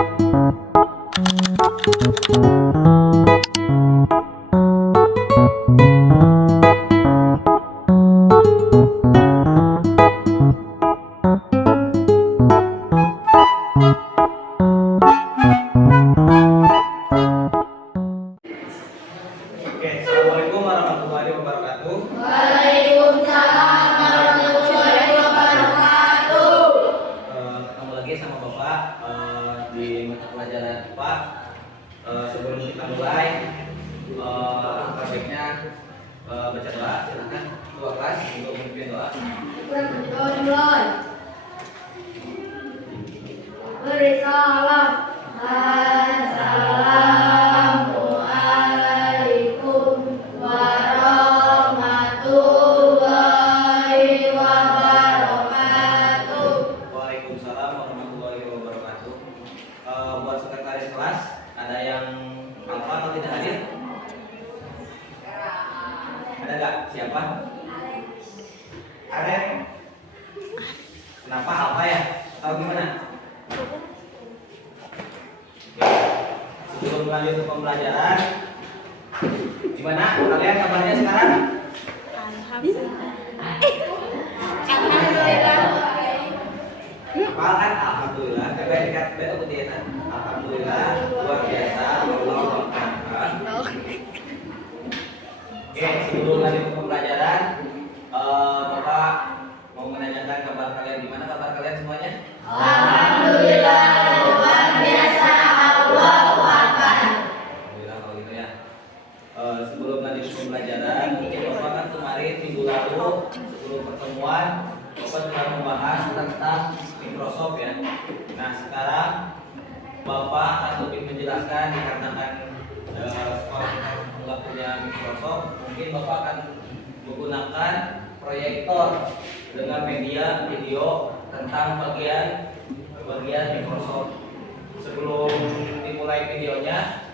Assalamualaikum warahmatullahi wabarakatuh. Waalaikumsalam warahmatullahi wabarakatuh. Ketemu lagi sama Bapak di mata pelajaran IPA. Sebelum kita mulai, alangkah baiknya baca doa. Silakan ketua kelas untuk memimpin doa. Beri salam. Assalamualaikum warahmatullahi wabarakatuh. Waalaikumsalam warahmatullahi wabarakatuh. Buat sekretaris kelas, ada yang alfa atau tidak hadir? Ada nggak? Siapa? Ada. Kenapa alfa ya? Atau gimana? Sebelum lanjut ke pembelajaran, gimana kalian kabarnya sekarang? Alhamdulillah. Hafal kan? Alhamdulillah. Coba dekat betul betul ya. Alhamdulillah luar biasa. Allahu Akbar. Oke, sebelum lanjut ke pembelajaran, Bapak mau menanyakan kabar kalian, gimana kabar kalian semuanya? Alhamdulillah luar biasa. Allahu Akbar. Alhamdulillah kalau gitu ya. Sebelum lanjut ke pembelajaran, mungkin Bapak kan kemarin minggu lalu sebelum pertemuan Bapak sudah membahas tentang Microsoft ya. Nah sekarang Bapak akan lebih menjelaskan dikarenakan sekolah nggak punya Microsoft, mungkin Bapak akan menggunakan proyektor dengan media video tentang bagian Microsoft. Sebelum dimulai videonya,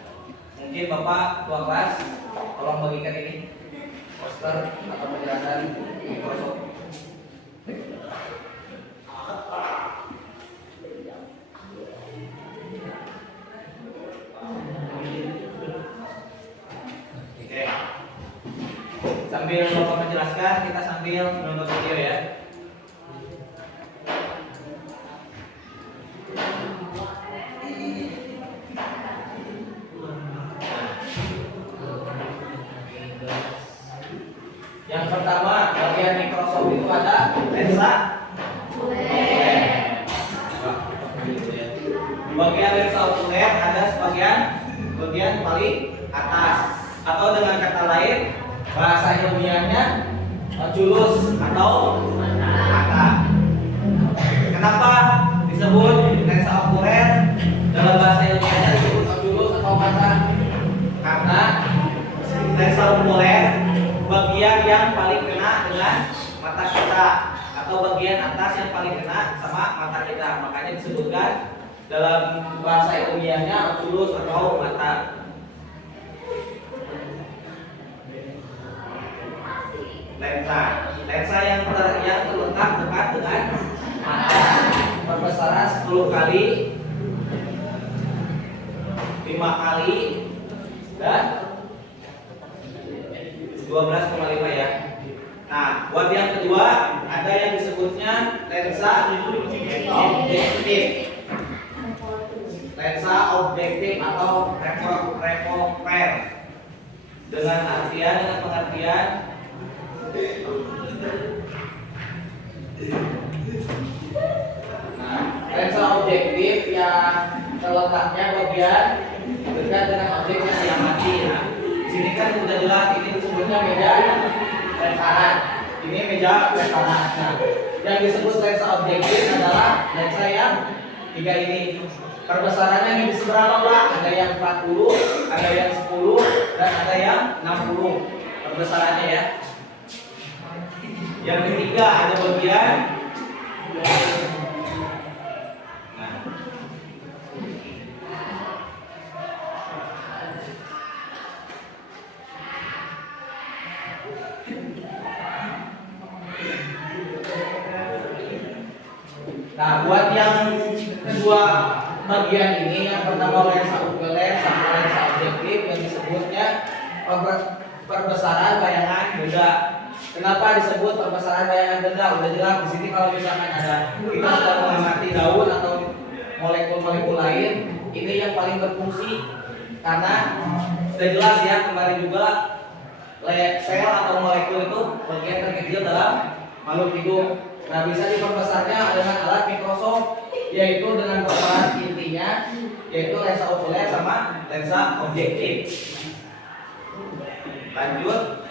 mungkin Bapak ketua kelas tolong bagikan ini poster atau penjelasan Microsoft. Oke. Sambil Bapak menjelaskan, kita sambil menonton video ya. Yang pertama, bagian Microsoft itu ada lensa. Bagian lensa okuler ada bagian paling atas, atau dengan kata lain bahasa ilmiahnya culus atau mata. Kenapa disebut lensa okuler? Dalam bahasa ilmiahnya disebut culus atau mata? Karena lensa okuler bagian yang paling kena dengan mata kita, atau bagian atas yang paling kena sama mata kita, makanya disebutkan dalam bahasa ilmiahnya oculus atau mata. Lensa yang terletak dekat dengan mata berbesaran 10 kali, 5 kali, dan 12,5 ya. Nah, buat yang kedua ada yang disebutnya lensa objektif. Lensa objektif atau revolver. Dengan pengertian lensa objektif yang terletaknya bagian dekat dengan objek yang diamati. Nah, di sini kan sudah jelas ini disebutnya meja lensaran. Ini meja lensaran. Nah, yang disebut lensa objektif adalah lensa yang tiga ini. Perbesarannya ini seberapa Pak? Ada yang 40, ada yang 10, dan ada yang 60 perbesarannya ya. Yang ketiga ada bagian Nah, buat yang kedua bagian ini yang pertama lensa okuler sama lensa objektif yang disebutnya perbesaran bayangan benda. Kenapa disebut perbesaran bayangan benda? Udah jelas di sini kalau misalkan ada kita sedang mengamati daun atau molekul-molekul lain, ini yang paling berfungsi karena sudah jelas ya kemarin juga sel atau molekul itu bagian terkecil dalam makhluk hidup. Nah, bisa diperbesarnya dengan alat mikroskop, yaitu dengan besaran intinya yaitu lensa okuler sama lensa objektif. Lanjut.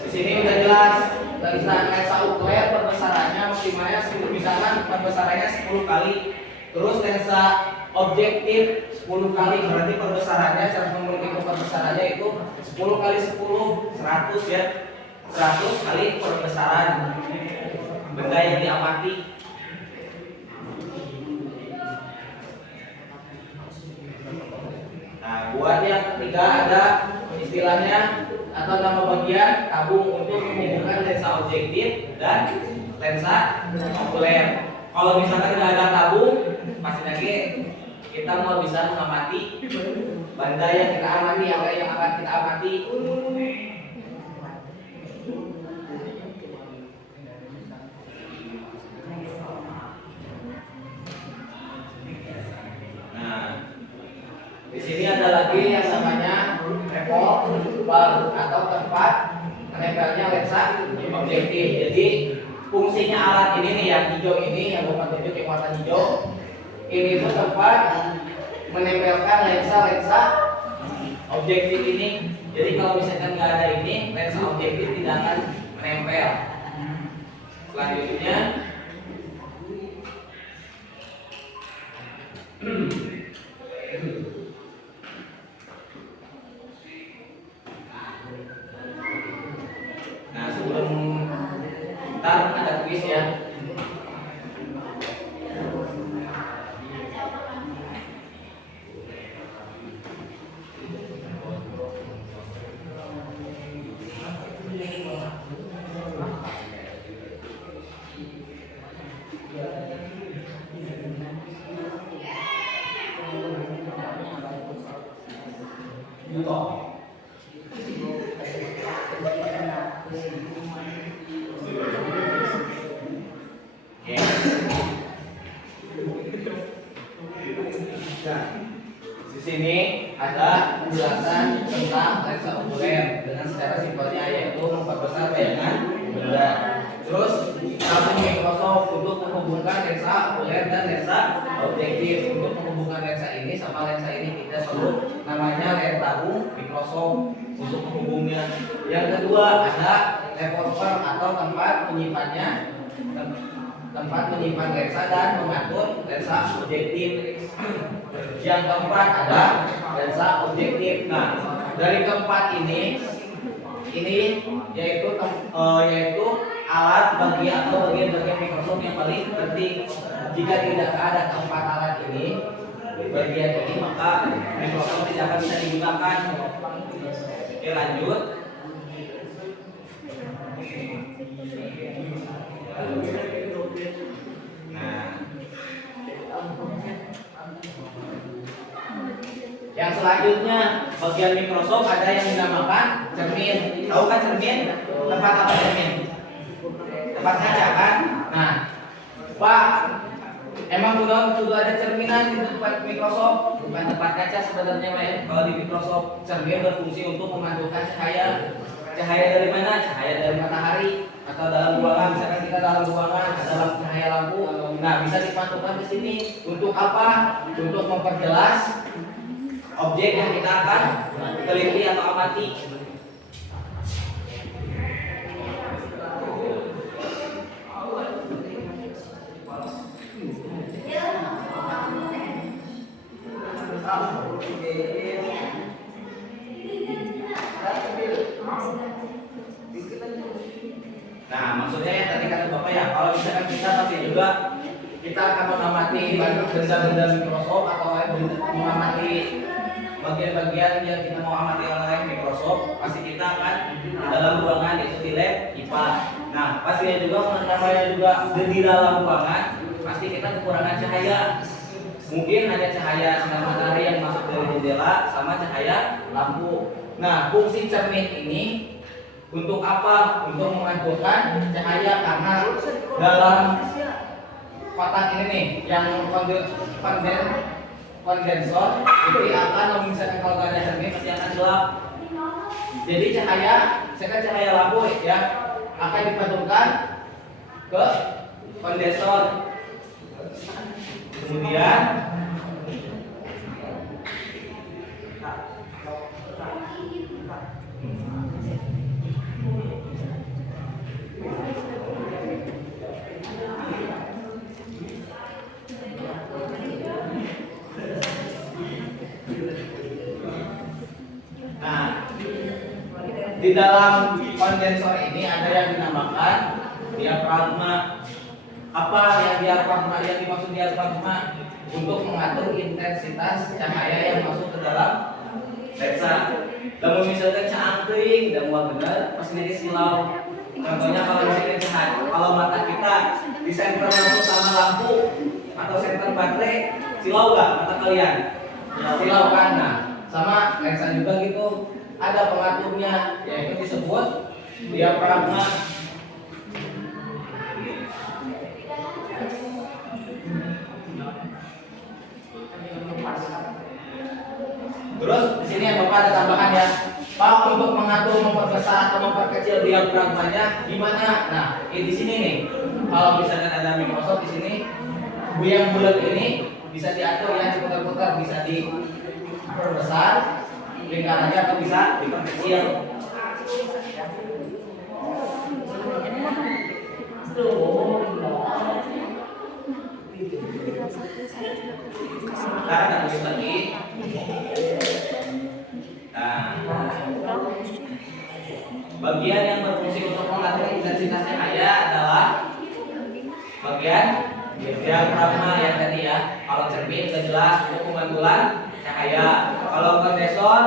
Di sini udah jelas lensa okuler perbesarannya maksimalnya misalkan perbesarannya 10 kali. Terus lensa objektif 10 kali, berarti perbesarannya cara menghitung perbesarannya itu 10 kali 10 100 ya. 100 kali perbesaran benda yang diamati. Nah, buat yang ketiga ada istilahnya atau nama bagian tabung untuk menghubungkan lensa objektif dan lensa okuler. Kalau misalkan tidak ada tabung, pasti lagi kita mau bisa mengamati benda yang kita amati, apa yang akan kita amati. Nah, di sini ada lagi yang namanya revolver atau tempat menempelnya lensa objektif. Jadi fungsinya alat ini nih yang hijau ini yang Bapak tunjuk yang warna hijau ini itu tempat menempelkan lensa objektif ini. Jadi kalau misalkan nggak ada ini lensa objektif tidak akan menempel. Selanjutnya nah sebelum ntar ada kuis ya. Di sini ada penjelasan tentang lensa okuler dengan secara simpelnya yaitu memperbesar bayangan benda. Terus tabung mikroskop untuk menghubungkan lensa okuler dan lensa objektif. Untuk menghubungkan lensa ini sama lensa ini kita sebut namanya lens tabung mikroskop untuk menghubungnya. Yang kedua ada revolver atau tempat menyimpan lensa dan mengatur lensa objektif. Yang keempat ada lensa objektif. Nah, dari keempat ini yaitu alat bagian mikroskop yang paling penting. Jika tidak ada keempat alat ini, bagian ini, maka mikroskop tidak akan bisa digunakan. Oke, lanjut. Yang selanjutnya bagian mikroskop ada yang dinamakan cermin. Tahu kan cermin? Tempat apa cermin? Tempat kaca kan? Nah, Pak, emang juga ada cerminan di tempat mikroskop? Bukan tempat kaca sebenarnya, men. Kalau di mikroskop cermin berfungsi untuk memantulkan cahaya. Cahaya dari mana? Cahaya dari matahari atau dalam ruangan. Misalkan kita dalam ruangan ada cahaya lampu. Nah, bisa dipantulkan ke sini. Untuk apa? Untuk memperjelas objek yang kita akan teliti atau amati. Nah, maksudnya yang tadi kata Bapak ya, kalau misalkan kita pasti juga kita akan mengamati benda-benda mikroskop atau mengamati bagian-bagian yang kita mau amati oleh Microsoft, pasti kita akan di dalam ruangan, yaitu di lab IPA. Nah, pastinya juga namanya juga di dalam ruangan, pasti kita kekurangan cahaya. Mungkin hanya cahaya sinar matahari yang masuk dari jendela sama cahaya lampu. Nah, fungsi cermin ini untuk apa? Untuk memantulkan cahaya, karena dalam kotak ini nih yang kondensor itu akan misalkan kalau nggak ada cermin pasti akan gelap. Jadi cahaya, misalkan cahaya lampu ya akan dipantulkan ke kondensor. Kemudian di dalam kondensor ini ada yang dinamakan diafragma. Apa yang diafragma? Yang dimaksud diafragma untuk mengatur intensitas cahaya yang masuk ke dalam lensa. Lalu misalkan cangkring dan mau benar pasti jadi silau. Contohnya kalau misalkan cahaya, kalau mata kita di senter lampu sama lampu atau senter baterai, silau nggak mata kalian? Silau kan? Nah, sama lensa juga gitu. Ada pengaturnya, yaitu disebut diafragma. Terus di sini ya Bapak ada tambahan ya. Pak, untuk mengatur, memperbesar atau memperkecil diafragmanya gimana? Nah, di sini nih. Kalau misalkan ada Microsoft di sini, yang bulat ini bisa diatur ya, diputar-putar, bisa diperbesar lingkarannya atau bisa diperkecil. Sekarang kita tulis lagi. Nah, bagian yang berfungsi untuk mengatur intensitas cahaya adalah bagian diafragma yang tadi ya. Kalau cermin sudah jelas untuk pemantauan cahaya. Kalau kondensor,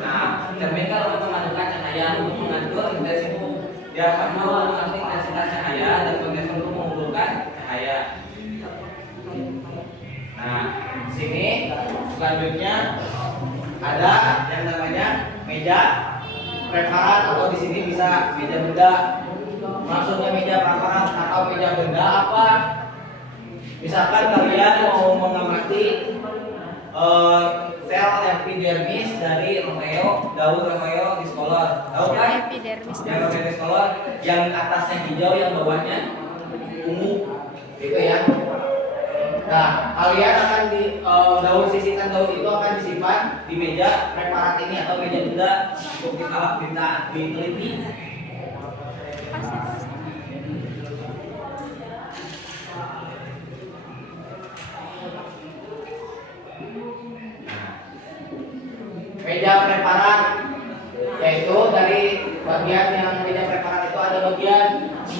nah cermin kan untuk memantulkan cahaya, untuk mengatur intensitas diafragma untuk mengatur intensitas cahaya, dan kondensor untuk mengumpulkan cahaya. Nah, di sini selanjutnya ada yang namanya meja preparat, atau di sini bisa meja benda. Maksudnya meja preparat atau meja benda apa? Misalkan kalian mau mengamati sel epidermis dari Romeo, daun Romeo discolor. Tahu kan? Yang Romeo discolor, yang atasnya hijau, yang bawahnya ungu. Itu ya. Nah, kalian akan di daun sisikan daun itu akan disimpan di meja preparat ini atau meja benda untuk kita diteliti. Meja preparat yaitu dari bagian yang meja preparat itu ada bagian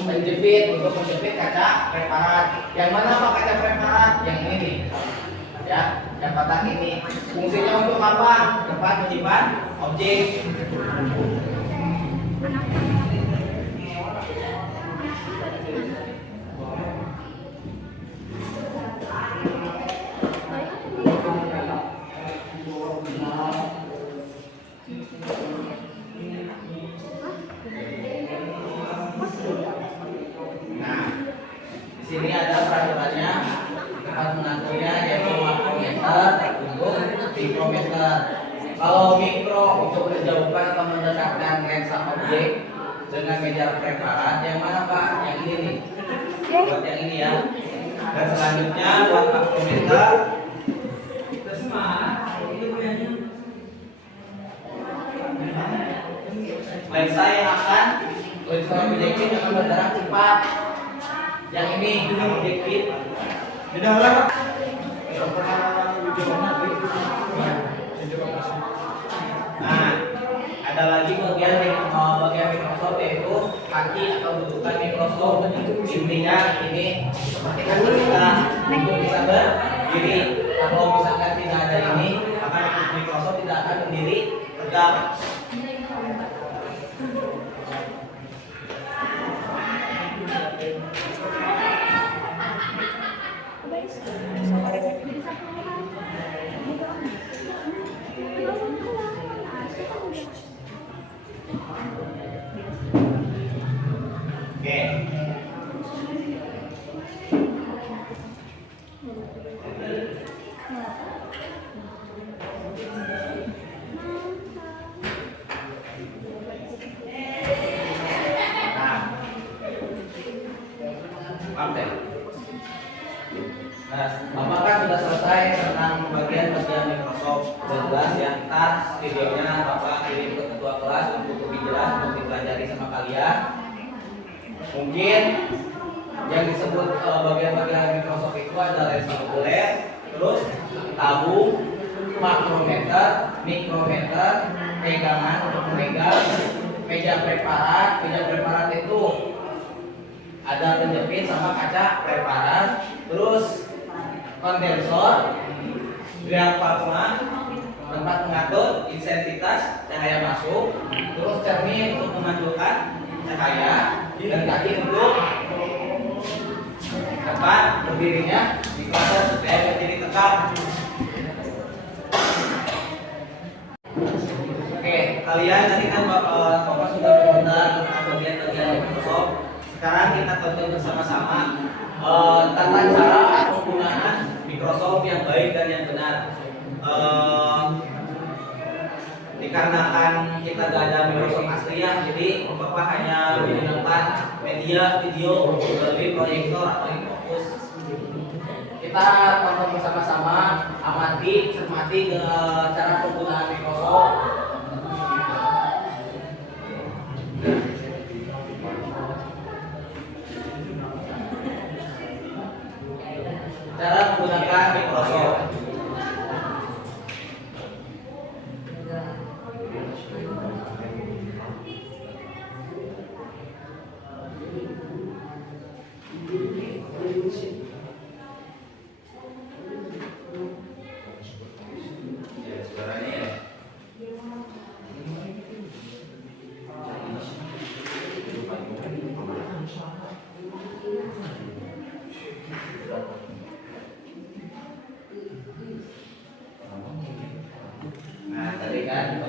penjepit untuk menjepit kaca preparat. Yang mana Pak kaca preparat? Yang ini nih. Ya, yang kotak ini. Fungsinya untuk apa? Tempat menyimpan objek. Sini ada peraturannya, tempat mengaturnya yaitu makrometer untuk mikrometer. Kalau mikro untuk menjauhkan atau mendekatkan lensa objek dengan meja preparat, yang mana Pak? Yang ini nih, buat yang ini ya. Dan selanjutnya buat makrometer, lensa yang akan lensa objektif yang akan bergerak cepat. Yang ini objektif di dalam. Nah, ada lagi bagian Microsoft yaitu kaki atau dudukan Microsoft. Intinya ini seperti kaki kita untuk bisa berdiri. Kalau misalkan tidak ada ini, akan ikut Microsoft. tegak. Oke. Maaf deh. Nah, apakah sudah selesai tentang bagian-bagian Microsoft? Sudah jelas ya, ntar videonya Bapak kirim ke ketua kelas untuk lebih jelas untuk dipelajari sama kalian. Mungkin yang disebut bagian-bagian Microsoft itu ada lensa okuler, terus tabung, makrometer, mikrometer, pegangan untuk memegang, meja preparat itu ada penjepit sama kaca preparat, terus kondensor, diafragma, tempat mengatur intensitas cahaya masuk, terus cermin untuk memantulkan cahaya, dan kaki untuk tempat berdirinya di kelas supaya berdiri tetap. Oke, kalian tadi kan Bapak sudah komentar tentang bagian-bagian Microsoft. Sekarang kita tonton bersama-sama tata cara penggunaan Microsoft yang baik dan yang benar. Dikarenakan kita gak ada Microsoft asli ya, jadi Bapak hanya menggunakan media video melalui proyektor atau infocus. Kita tonton bersama-sama, amati, cermati ke cara penggunaan Microsoft. Cara menggunakan Microsoft. Nah, tadi kan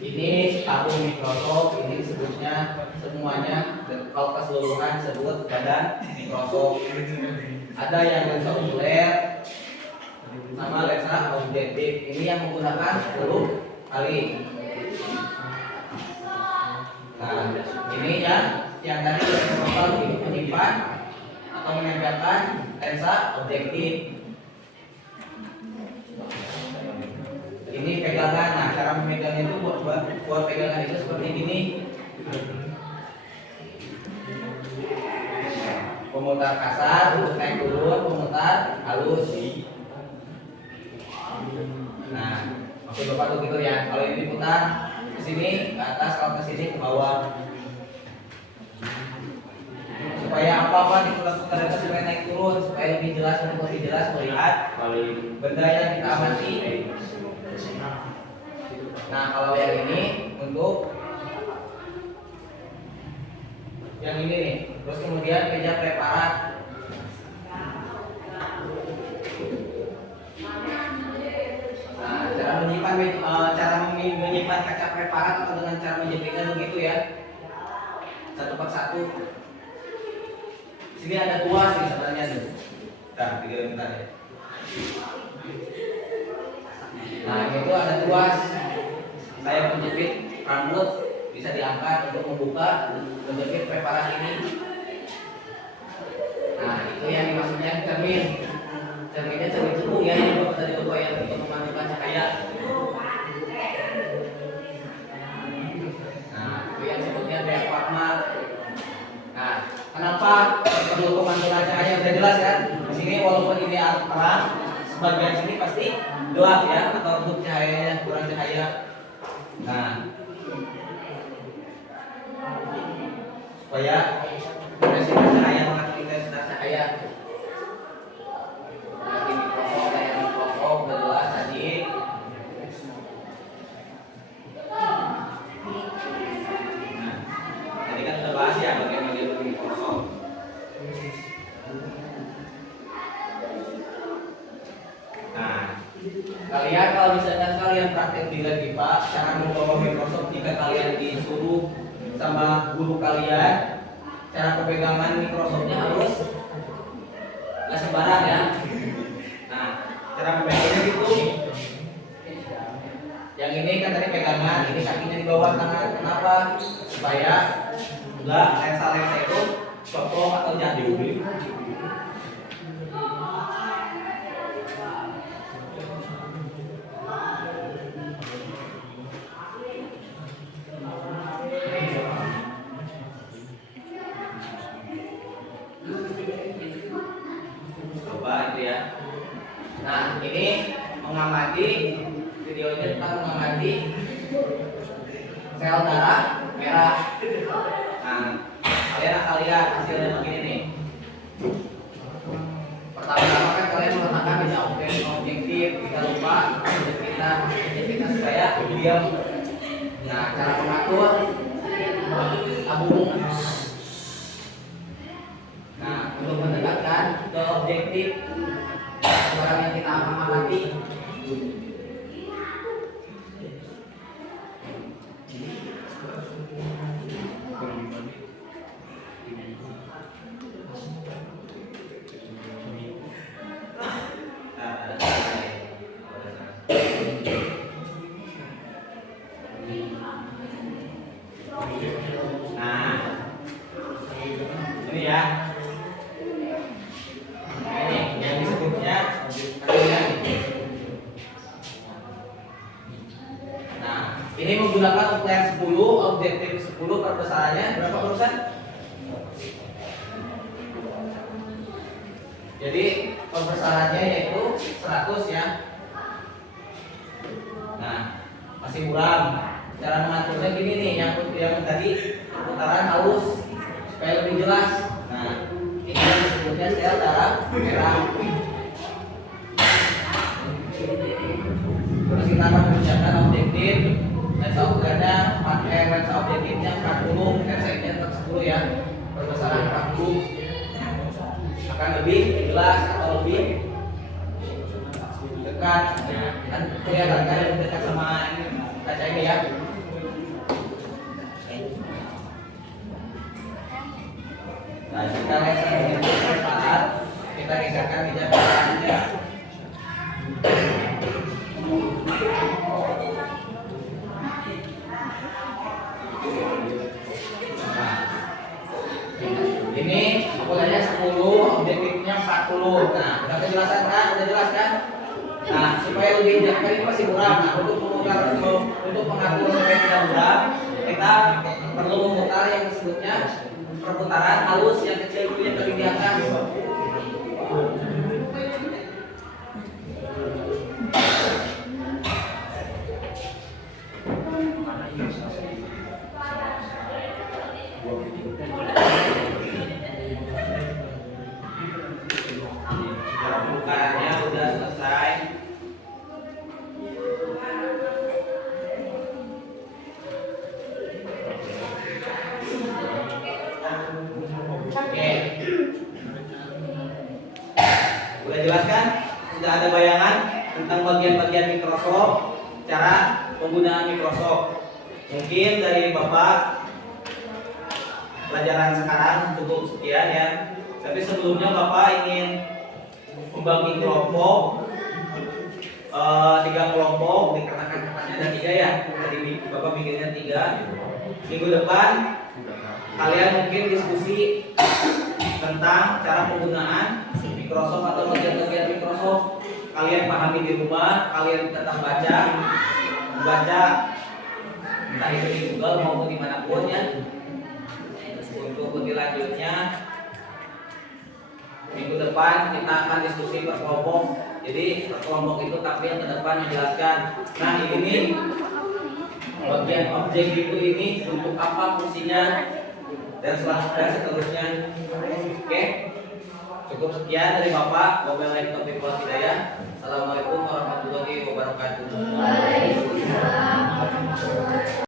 ini tabung Microsoft, ini disebutnya semuanya kalau keseluruhan disebut badan Microsoft. Ada yang lensa okuler sama lensa objektif. Ini yang menggunakan 10 kali. Nah, ini yang tadi Microsoft itu menyimpan atau menempelkan lensa objektif. Ini pegangan. Nah, cara memegangnya itu buat pegangan itu seperti ini. Pemutar kasar, terus naik turun, pemutar halus. Nah, maksud Bapak tuh gitu ya. Kalau ini diputar ke sini, ke atas, kalau ke sini ke bawah. Supaya apa-apa diputar-putar itu supaya naik turun, supaya lebih jelas untuk lebih jelas melihat benda yang kita amati. Nah, kalau yang ini untuk yang ini nih, terus kemudian meja preparat. Nah, cara menyimpan kaca preparat atau dengan cara menjepitnya begitu ya, satu per satu. Di sini ada tuas nih sebenarnya tuh. Nah, bentar ya. Nah, itu ada tuas. Saya menjepit rambut bisa diangkat untuk membuka menjepit preparat ini. Nah, itu yang dimaksudnya cermin. Cerminnya cermin cembung ya, yang Bapak tadi lupa yang untuk memantulkan cahaya. Nah, itu yang sebutnya diafragma. Nah, kenapa perlu pemantulan cahaya? Udah jelas kan? Di sini walaupun ini terang, sebagian sini pasti gelap ya, atau redup cahayanya, kurang cahaya. Nah, supaya intensitas cahaya mengatur intensitas cahaya. Di Microsoft udah jelas tadi. kalau misalkan kalian praktek di lab IPA, cara membawa Microsoft jika kalian disuruh sama guru kalian, cara pegangan Microsoftnya harus nggak sembarang ya. Nah, cara pemegangnya gitu. Yang ini kan tadi pegangan, ini kakinya di bawah tangan. Kenapa? Supaya enggak lensa-lensa itu copot atau jatuh. Coba itu ya. Nah, ini mengamati videonya tentang mengamati sel darah merah. Nah, kalian akan lihat hasilnya begini nih. Pertama-tama kan kalian meletakkan di objektif, kita lupa kita supaya diam. Nah, cara mengatur tabung. Nah, untuk mendekatkan ke objektif barang yang kita amati. Nah, ini ya. Ini yang disebutnya nah, ini menggunakan ukuran 10, objektif 10, perbesarannya berapa persen? Jadi perbesarannya yaitu 100 ya. Nah, masih kurang. Cara mengaturnya gini nih, yang tadi putaran halus supaya lebih jelas. Nah, ini yang disebutnya sel darah merah. Terus kita akan mengerjakan objektif. Lensa objektifnya 40, RC-nya tetap 10 ya. Perbesaran 40 akan lebih jelas atau lebih dekat. Nah, kan kelihatan kan lebih dekat sama ini kaca ini ya. Nah, jika lensa ini tepat, kita geserkan meja belakangnya. Nah, ini ukurannya 10, objektifnya 40. Nah, udah kejelasan kan? Udah jelas kan? Nah, supaya lebih jelas, ini masih kurang. Nah, untuk mengatur supaya tidak mudah, kita perlu memutar yang disebutnya perputaran halus yang kecil dulu yang tadi di atas. Pemutarannya sudah selesai. Oke. Udah jelas kan? Sudah ada bayangan tentang bagian-bagian Microsoft, cara penggunaan Microsoft. Mungkin dari Bapak pelajaran sekarang cukup sekian ya. Tapi sebelumnya Bapak ingin membagi kelompok 3 kelompok dikarenakan kertasnya ada 3 ya. Tadi Bapak bikinnya 3. Minggu depan kalian mungkin diskusi tentang cara penggunaan Microsoft atau bagian-bagian Microsoft. Kalian pahami di rumah, kalian tetap membaca entah itu di Google maupun dimanapun ya. Untuk lebih lanjutnya minggu depan kita akan diskusi per kelompok. Jadi per kelompok itu tampil ke depan menjelaskan. Nah ini bagian objek itu ini untuk apa fungsinya dan seterusnya. Oke, cukup sekian dari Bapak. Wabillahi taufiq wal hidayah. Assalamualaikum warahmatullahi wabarakatuh.